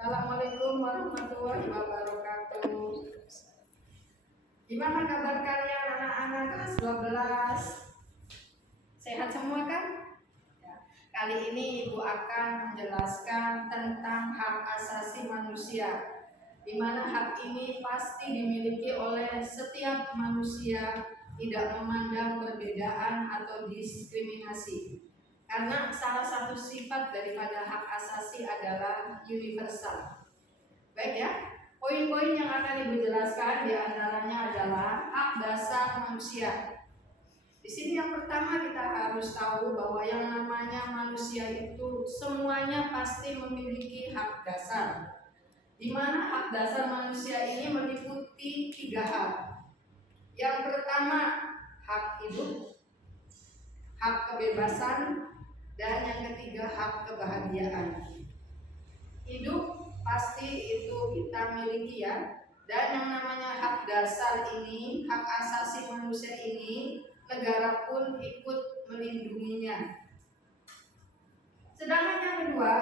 Assalamualaikum warahmatullahi wabarakatuh. Gimana kabar kalian anak-anak kelas 12? Sehat semua kan? Ya. Kali ini Ibu akan menjelaskan tentang hak asasi manusia, di mana hak ini pasti dimiliki oleh setiap manusia, tidak memandang perbedaan atau diskriminasi. Karena salah satu sifat daripada hak asasi adalah universal. Baik ya, poin-poin yang akan Ibu jelaskan diantaranya adalah hak dasar manusia. Di sini yang pertama kita harus tahu bahwa yang namanya manusia itu semuanya pasti memiliki hak dasar. Di mana hak dasar manusia ini meliputi 3 hal. Yang pertama, hak hidup, hak kebebasan, dan yang ketiga hak kebahagiaan. Hidup pasti itu kita miliki ya. Dan yang namanya hak dasar ini, hak asasi manusia ini, negara pun ikut melindunginya. Sedangkan yang kedua,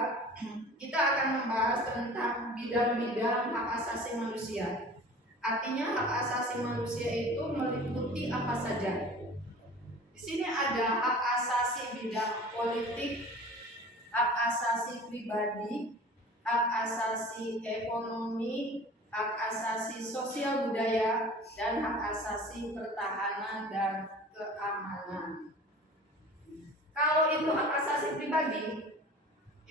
kita akan membahas tentang bidang-bidang hak asasi manusia. Artinya hak asasi manusia itu meliputi apa saja. Di sini ada hak asasi bidang politik, hak asasi pribadi, hak asasi ekonomi, hak asasi sosial budaya, dan hak asasi pertahanan dan keamanan. Kalau itu hak asasi pribadi,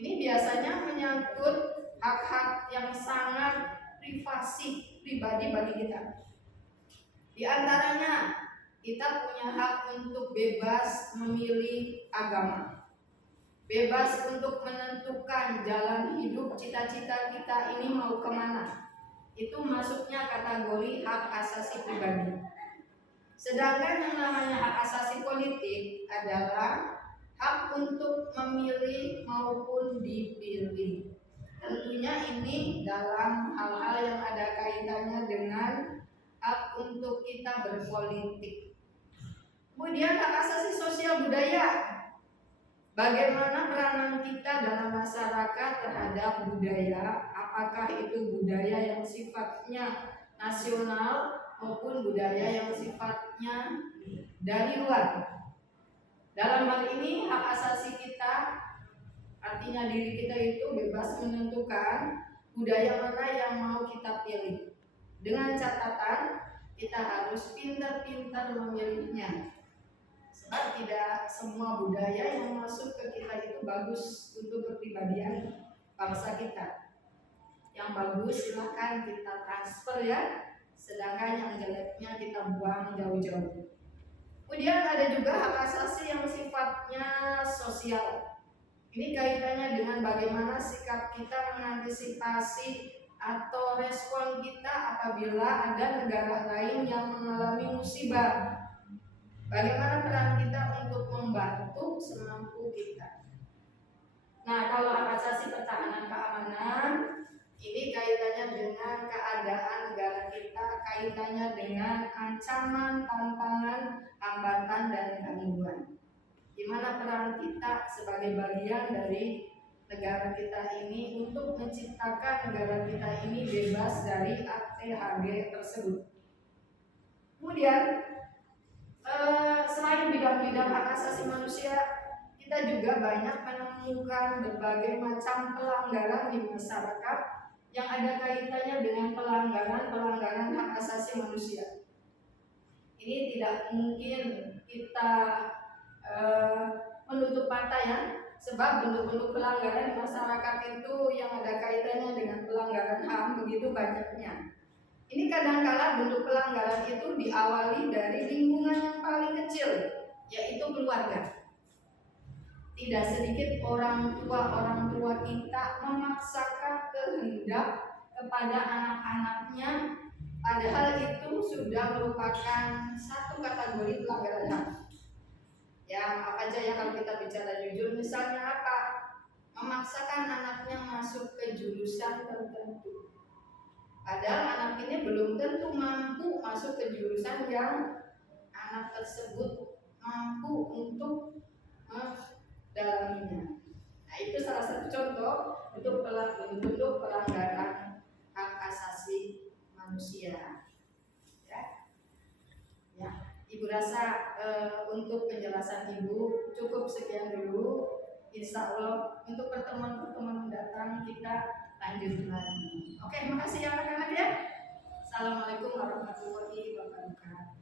ini biasanya menyangkut hak-hak yang sangat privasi pribadi bagi kita. Di antaranya kita punya hak untuk bebas memilih agama, bebas untuk menentukan jalan hidup cita-cita kita ini mau kemana. Itu masuknya kategori hak asasi pribadi. Sedangkan yang namanya hak asasi politik adalah hak untuk memilih maupun dipilih. Tentunya ini dalam hal-hal yang ada kaitannya dengan hak untuk kita berpolitik. Kemudian hak asasi sosial budaya. Bagaimana peranan kita dalam masyarakat terhadap budaya? Apakah itu budaya yang sifatnya nasional maupun budaya yang sifatnya dari luar? Dalam hal ini hak asasi kita, artinya diri kita itu bebas menentukan budaya mana yang mau kita pilih. Dengan catatan kita harus pintar-pintar memilihnya. Sebab tidak semua budaya yang masuk ke kita itu bagus untuk kepribadian bangsa kita. Yang bagus silahkan kita transfer ya, sedangkan yang jeleknya kita buang jauh-jauh. Kemudian ada juga hak asasi yang sifatnya sosial. Ini kaitannya dengan bagaimana sikap kita mengantisipasi atau respon kita apabila ada negara lain yang mengalami musibah. Bagaimana peran kita untuk membantu semampu kita. Nah, kalau hak asasi pertahanan keamanan, ini kaitannya dengan keadaan negara kita, kaitannya dengan ancaman, tantangan, hambatan, dan gangguan. Di mana peran kita sebagai bagian dari negara kita ini untuk menciptakan negara kita ini bebas dari ATHG tersebut. Kemudian selain bidang-bidang hak asasi manusia, kita juga banyak menemukan berbagai macam pelanggaran di masyarakat yang ada kaitannya dengan pelanggaran hak asasi manusia. Ini tidak mungkin kita menutup mata ya, sebab bentuk-bentuk pelanggaran di masyarakat itu yang ada kaitannya dengan pelanggaran HAM begitu banyaknya. Ini kadang-kala bentuk pelanggaran itu diawali dari lingkungan yang paling kecil, yaitu keluarga. Tidak sedikit orang tua kita memaksakan kehendak kepada anak-anaknya, padahal itu sudah merupakan satu kategori pelanggaran HAM. Ya, apa aja yang kalau kita bicara jujur, misalnya apa? Memaksakan anaknya masuk ke jurusan tertentu. Padahal anak ini belum tentu mampu masuk ke jurusan yang anak tersebut mampu untuk mendalaminya. Nah, itu salah satu contoh untuk pelanggaran Ibu rasa untuk penjelasan Ibu cukup sekian dulu. Insya Allah untuk pertemuan-pertemuan mendatang kita lanjut lagi. Oke, makasih ya anak-anak ya. Assalamualaikum warahmatullahi wabarakatuh.